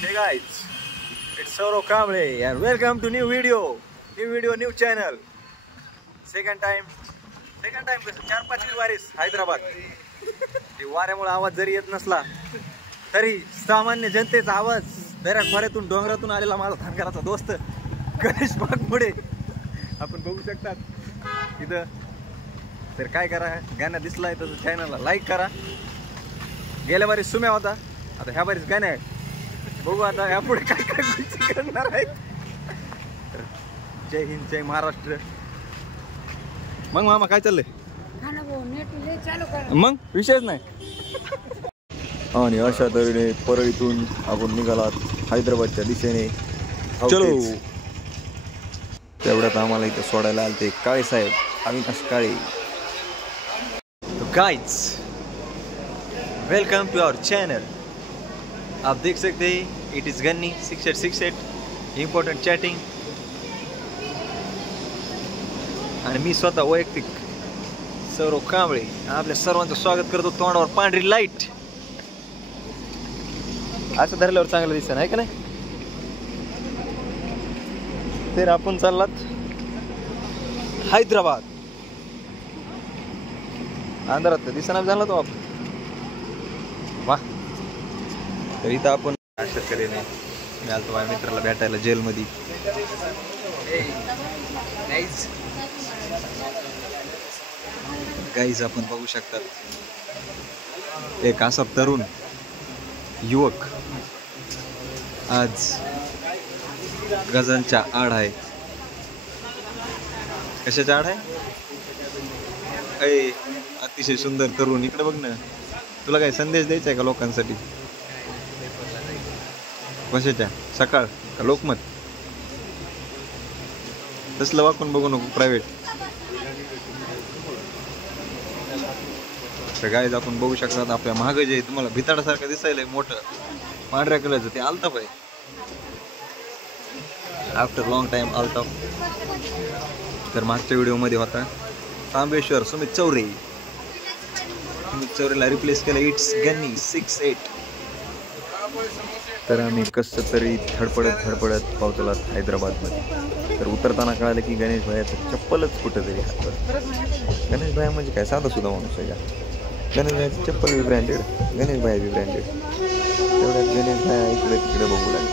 Hey guys, it's Saurav Kamble and welcome to new video, new channel. Second time कसं 4-5 वारीस हैदराबाद. ते वाऱ्यामुळे आवाज जरी येत नसला तरी सामान्य जनतेचा आवाज दऱ्याखोऱ्यातून डोंगरातून आलेला माझा धनगराचा दोस्त गणेश बागमुळे आपण बघू शकतात इथं. तर काय करा, गाणं दिसलाय तर चॅनलला लाईक करा. गेल्या बारीस सुम्या होता, आता ह्या बारीस गाणं आहे. बघू आता यापुढे काय काय गोष्टी करणार आहेत. जय हिंद, जय महाराष्ट्र. मग मामा काय चाललंय? मग विषयच नाही. आणि अशा तऱ्हेने परळीतून आपण निघालात हैदराबादच्या दिशेने. चलो. तेवढ्यात आम्हाला इथं सोडायला आलते काळे साहेब, Avinash Kale. Guys, welcome to our channel. आप देख सकते हैं इट इज गन्नी 6868 इम्पॉर्टंट चॅटिंग. आणि मी स्वतः वैयक्तिक सौरव कांबळे आपल्या सर्वांचं स्वागत करतो. तोंडावर पांढरी लाईट असं धरल्यावर चांगलं दिसत नाही का नाही. तर आपण चाललात हैदराबाद. अंधारात तर दिसना झाला तो आपण. वा. तर इथं आपण अशा तऱ्हेने मी आलतो माझ्या मित्राला भेटायला जेलमध्ये. गाईज आपण बघू शकतात एक असा तरुण युवक आज गझलच्या आड आहे. कशाच्या आड आहे? अतिशय सुंदर तरुण. इकडे बघ ना, तुला काय संदेश द्यायचा आहे का लोकांसाठी? कशाच्या? सकाळ का लोकमत? तसलं वाकून बघू नको, प्रायव्हेट. तर गाईज आपण बघू शकतात आपल्या महाग जे तुम्हाला भिताडासारखं दिसायलंय मोठं पांढऱ्या कलरचं, ते अल्ताफ आहे. After long time Altaf. तर मागच्या व्हिडिओमध्ये होता तांबेश्वर सुमित चौरेला रिप्लेस केलं. इट्स गन्नी 68. तर आम्ही कसं तरी धडपडत पोहोचलात हैदराबादमध्ये. तर उतरताना कळालं की गणेश भाईचं चप्पलच कुठं तरी हातवर. गणेश भाई म्हणजे काय साधा सुद्धा माणूस आहे का? गणेश भाईचं चप्पल बी ब्रँडेड, गणेश भाई बी ब्रँडेड. तेवढ्यात गणेश भाई इकडे तिकडे बघू लागले.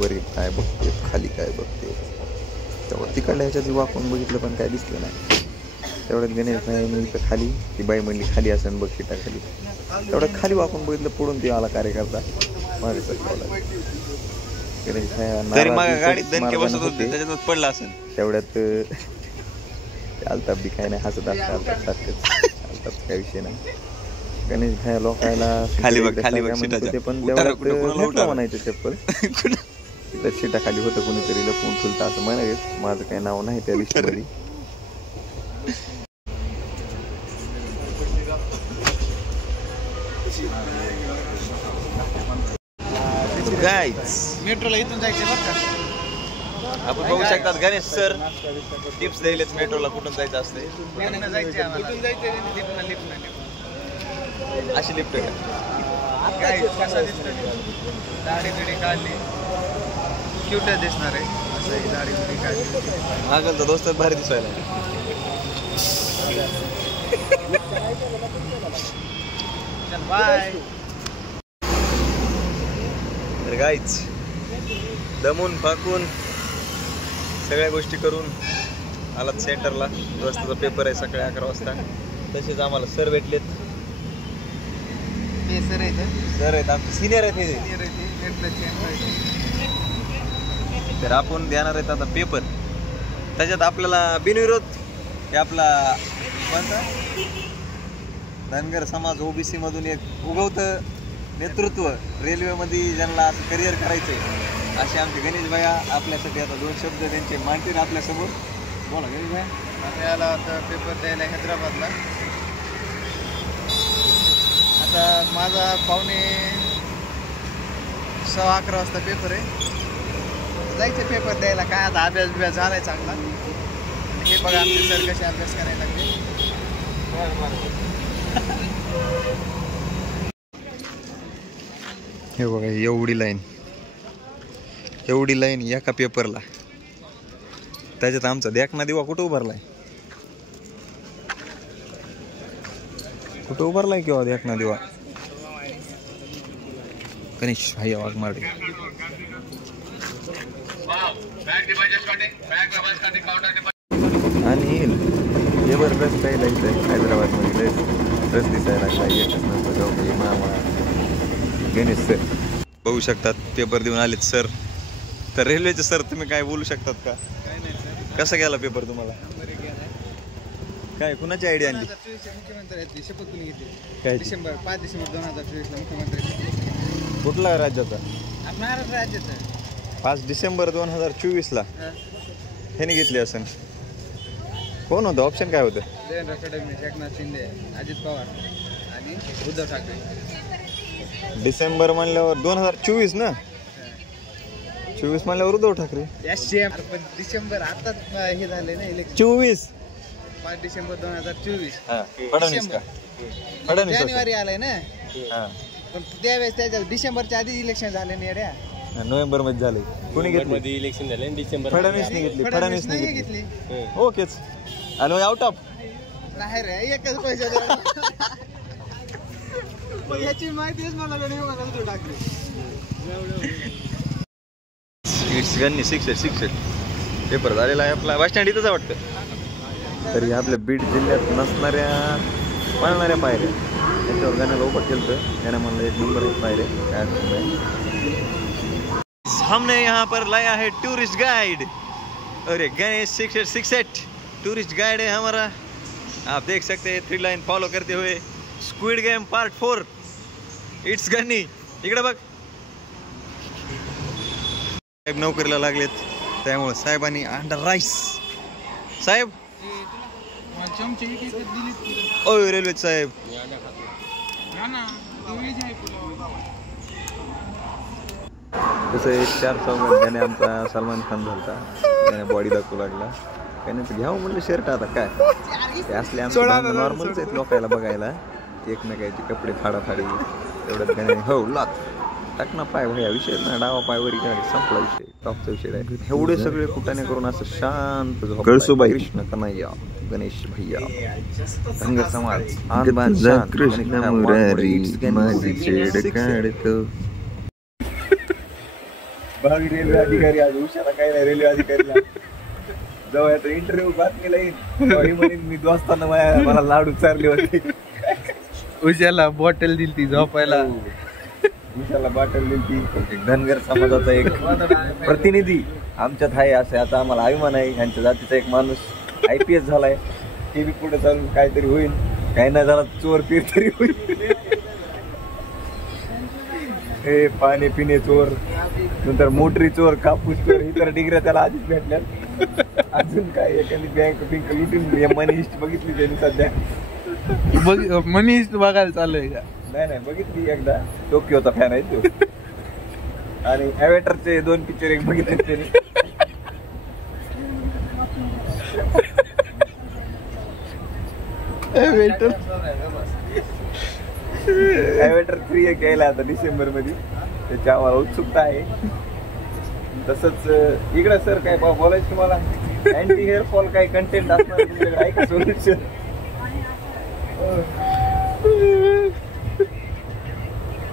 वरील काय बघते, खाली काय बघते. तेवढं तिकडल्या ह्याच्यात वाकून बघितलं पण काय दिसलं नाही. तेवढ्यात गणेश भाई मी इथं खाली, ती बाई म्हणली खाली असेल बघ शिटा खाली. तेवढ्यात खाली वाकून बघितलं, पुढून ती आला कार्यकर्ता मागे सरकवला. गणेश भाई पडला असेल. तेवढ्यात अल्ताफ बी काय नाही हसत असतं. अल्ताफ काय विषय नाही. गणेश भाई लोकायला खाली बघ ते पण तेवढ्यात म्हणायचं चप्पल. तिथं शिटा खाली होतं, कोणीतरी लपून ठुलतं असं म्हणायचं. माझं काही नाव नाही त्या लिस्टमध्ये. मेट्रोला इथून जायचं बरं का. आपण बघू शकतात गणेश सर टिप्स द्यायलेत मेट्रोला कुठून जायचं असते. अशी लिफ्ट का? दाढी बिडी काढली, क्यूट दिसणार आहे. असं दाढी बिडी काढली. मागलचा दोस्त भारी दिसायला. चल बाय. तर गाईच दमून फाकून सगळ्या गोष्टी करून आलात सेंटरला. दोस्ताचा पेपर आहे सकाळी 11 वाजता. तसेच आम्हाला सर भेटलेत. सर आहेत आमचे सिनियर आहेत हे. तर आपण देणार आहेत आता पेपर. त्याच्यात आपल्याला बिनविरोध हे आपला कोणता धनगर समाज ओबीसी मधून एक उगवतं नेतृत्व, रेल्वेमध्ये ज्यांना असं करिअर करायचंय असे आमचे गणेश भाया आपल्यासाठी आता 2 शब्द त्यांचे मांडतील आपल्यासमोर. बोला गणेश भाया. आम्ही आला आता पेपर द्यायला हैदराबादला. आता माझा 11:15 वाजता पेपर आहे. जायचं पेपर द्यायला. काय आता अभ्यास झालाय चांगला. हे बघा आमचे सर कसे अभ्यास करायला लागले. हे बघा एवढी लाईन एका पेपरला. त्याच्यात आमचा देखना दिवा कुठं उभारलाय किंवा देखना दिवा गणेश भैया वाघमारे. आणि जबरदस्त काही जायचं आहे हैदराबादमध्ये. रस दिसायला लागला एकच नसतं जाऊ मामा गणेश सर बघू शकतात. पेपर देऊन आलेत सर. तर रेल्वेचे सर तुम्ही काय बोलू शकतात का? कसा गेला पेपर तुम्हाला? काय कुणाची आयडिया आणली? मुख्यमंत्र्यांची शपथ कोणी घेतली? काय 5 डिसेंबर 2024 ला मुख्यमंत्री कुठला राज्याचा? महाराष्ट्र राज्याचा. 5 डिसेंबर 2024 ला ह्याने घेतली असेल. कोण होतं? ऑप्शन काय होतं? देवेंद्र फडणवीस, एकनाथ शिंदे, अजित पवार आणि उद्धव ठाकरे. डिसेंबर म्हणल्यावर 2024 ना. 24 म्हणल्यावर उद्धव ठाकरे. पण डिसेंबर आताच हे झाले ना इलेक्शन. 24 5 डिसेंबर 2024 फडणवीस का? फडणवीस जानेवारी आलाय ना. हा पण त्यावेळेस त्याच्या डिसेंबरच्या आधी इलेक्शन झाले नाही रे. नोव्हेंबर मध्ये झाले. कोणी घेतली? इलेक्शन झाले डिसेंबर. फडणवीसने घेतली. फडणवीसने घेतली. ओकेच. आणि आउट ऑफ नाही रे एकच पैसे याची माहितीच मला नाही टाकली. इट्स गन्नी 6 पेपर झालेला आहे आपला. बस स्टँड इथंच वाटतं. तरी आपल्या बीड जिल्ह्यात नसणाऱ्या पळणाऱ्या पायऱ्या त्याच्यावर गाण्याला उभं केलं तर त्याने म्हणलं 1 नंबर आहे पायऱ्या. काय हमने यहाँ पर लाया है टूरिस्ट गाइड. अरे गणेश 668 टूरिस्ट गाइड है हमारा. आप देख सकते हैं 3 लाइन फॉलो करते हुए स्क्विड गेम पार्ट 4. इट्स गन्नी. इकडे बघ. साहेब नोकरीला लागलेत त्यामुळे साहेबांनी अंडर राईस. साहेब ओय रेल्वे साहेब कसं 4 चौघात त्याने आमचा सलमान खान झालता. त्याने बॉडी दाखवू लागला. त्याने घ्यावं म्हणलं शर्ट. आता काय ते असले आमचे नॉर्मलच आहेत लोकायला बघायला. एकमेकाचे कपडे फाडाफाडी एवढ्यात त्याने हो लात टाक ना पाय भैया. विषय ना डावा पायवरी काय संपला विषय. टॉपचा विषय आहे. एवढे सगळे कुटाने करून असं शांत कळसुबाई कृष्ण कन्हैया गणेश भैया धनगर समाज कृष्ण मुरारी माझी छेड काढतो. भावी रेल्वे अधिकारी आज हुशारा काय नाही. रेल्वे अधिकारीला जेव्हा याचा इंटरव्ह्यू बातमीला येईल म्हणेन मी दोस्ताना मला लाडू चारले होते. उशाला बॉटल दिली ती झोपायला. उशाला बॉटल दिली ती. धनगर समाजाचा एक प्रतिनिधी आमच्यात आहे. असे आता आम्हाला अभिमान आहे. ह्यांच्या जातीचा एक माणूस IPS झालाय. ते बी पुढे चालून काहीतरी होईल. काही नाही झाला चोर पीर तरी होईल. हे पाणी पिणे चोर नंतर मोटरी चोर कापूस चोर इतर डिग्र्या त्याला आधीच भेटल्या. अजून काय एखादी बँक पिंक लुटून मनी हिस्ट बघितली त्यांनी सध्या. मनी हिस्ट बघायला चाललंय का? नाही बघितली एकदा. टोकियोचा फॅन आहे तो. आणि ॲव्हेटरचे 2 पिक्चर एक बघितले त्यांनी. ॲव्हेटर 3 एक यायला आता डिसेंबर मध्ये. त्याची आम्हाला उत्सुकता आहे. तसंच इकडे सर काय बोलायचं तुम्हाला अँटी हेअर फॉल काही कंटेंट असणार तुमच्याकडे आहे का सोल्युशन?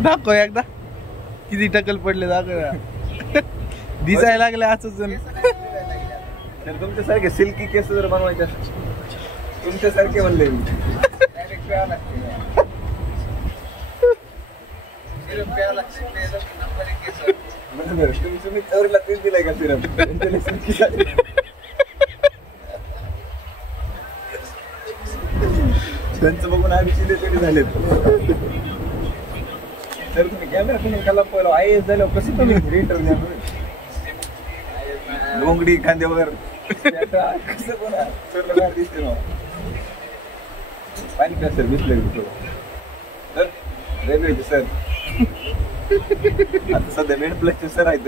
दाखव एकदा किती टकल पडले. दाखव दिसायला लागले असंच. तर तुमच्यासारखे सिल्की केस जर बनवायचे तुमच्यासारखे म्हणले मी तुम्ही चौरीला 3 दिलाय का सिरम? त्यांचं बघून आम्ही शिले तरी झालेत. तर तुम्ही कॅमेरा तुम्ही कला पहिला IAS झाल्यावर कसं तुम्ही इंटरव्ह्यू घोंगडी खांद्यावर कसं कोणा सर दिसते ना. पाणी प्या सर दिसले सर रेल्वेचे सर. आता सध्या मेन प्लसचे सर आहेत.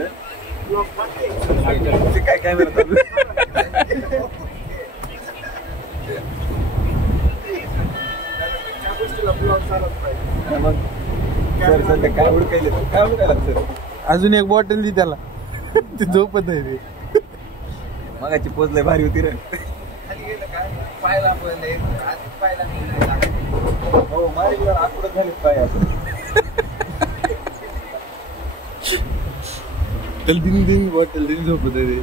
काय कॅमेरा चालू मग सर सध्या काय हुडकायला सर? अजून एक बॉटल दी त्याला. ते झोपत नाही ते. मगाची पोच लय भारी होती रे. हो मारी आठवड्यात झाले पाय असं. त्याला दिन बॉटल दिन झोपत आहे ते.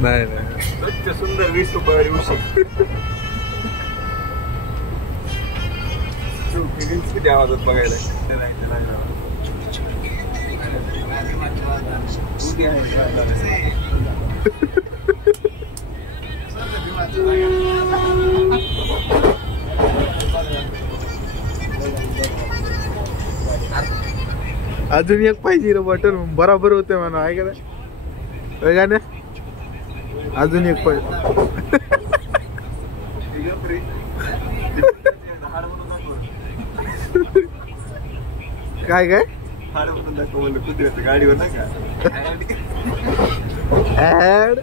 नाही स्वच्छ सुंदर 20 रुपये उशी. किती आवाजात बघायला. अजून एक पाहिजे रे बॉटल बराबर होते म्हणा. आहे का गाण्या अजून एक पाहिजे. काय काय गाडीवर नाही का ऍड.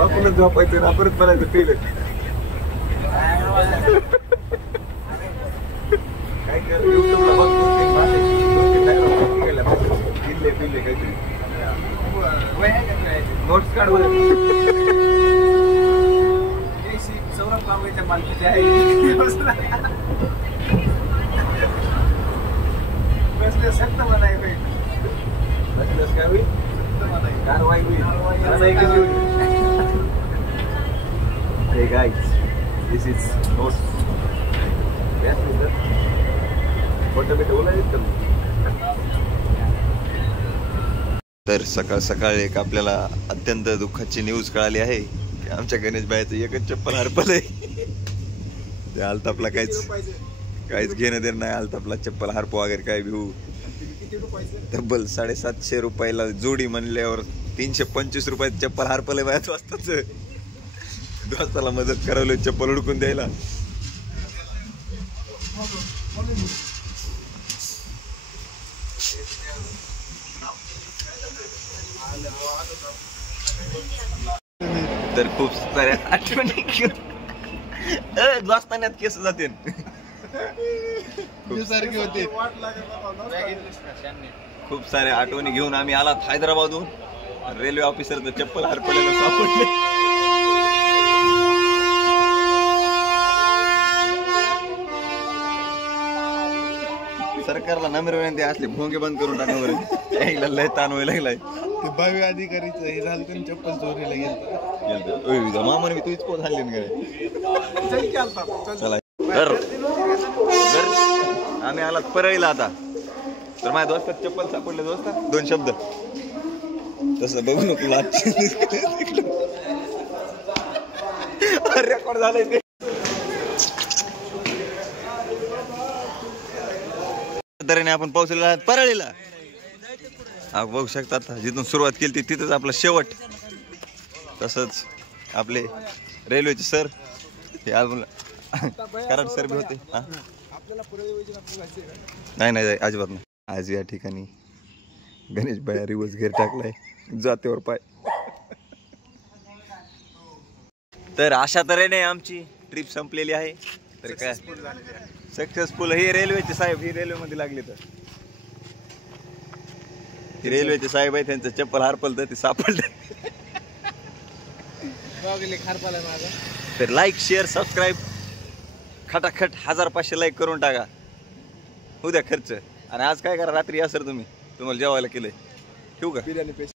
आपणच झोपायचं ना परत बनायचं पेलं. काय कर युट्यूबला बघतो पिल्ले काहीतरी नोट्स काढ बरं. सौरभ कांबळेच्या मालकीचे आहे. कसले सक्त म्हणाय बसल्यास काय होईल कारवाई होईल. Hey guys, this is notes. तर सकाळ सकाळ एक आपल्याला अत्यंत दुःखाची न्यूज कळाली आहे की आमच्या गणेश भाईचं एकच चप्पल हरपलंय. ते अल्ताफला काहीच घेणं देणं नाही. अल्ताफला चप्पल हरपो वगैरे काय भिऊ. तब्बल 750 रुपयाला जोडी म्हणल्यावर 325 रुपयात चप्पल हरपलंय बाया. वाजताच दोस्ताला मदत करावली चप्पल हुडकून द्यायला. तर खूप साऱ्या आठवणी घेऊन दोस्तान्यात केस जाते. खूप साऱ्या आठवणी घेऊन आम्ही आलात हैदराबादहून. रेल्वे ऑफिसरचं चप्पल हरपलेलं सापडले. सरकारला नम्र विनंती असले भोंगे बंद करून टाकणार. यायला लय ताण व्हायला लागलाय. ते भावी अधिकारीचं हे झालं तर चप्पल चोरीला गेलं. मामाने तूच पोत आणली चला. तर आम्ही आलात परळीला आता. तर माझ्या दोस्तात चप्पल सापडले. दोस्ता 2 शब्द तसं बघू नको. रेकॉर्ड झालंय ते. तऱ्हेने आपण पोहोचलेला परळीला. बघू शकता आता जिथून सुरुवात केली तिथंच आपला शेवट. तसंच आपले रेल्वेचे सर हे कराड सर बी होते. नाही अजिबात नाही. आज या ठिकाणी गणेश भाई रिवर्स घेर टाकलाय जातेवर पाय. तर अशा तऱ्हेने आमची ट्रिप संपलेली आहे. तर काय सक्सेसफुल. हे रेल्वेचे साहेब ही रेल्वे मध्ये लागले. तर रेल्वेचे साहेब आहे त्यांचं चप्पल हरपल तर ते सापडलं. तर लाईक शेअर सबस्क्राईब खटाखट 1500 लाईक करून टाका. उद्या खर्च. आणि आज काय करा रात्री या सर तुम्हाला जेवायला केलंय. ठेवू का?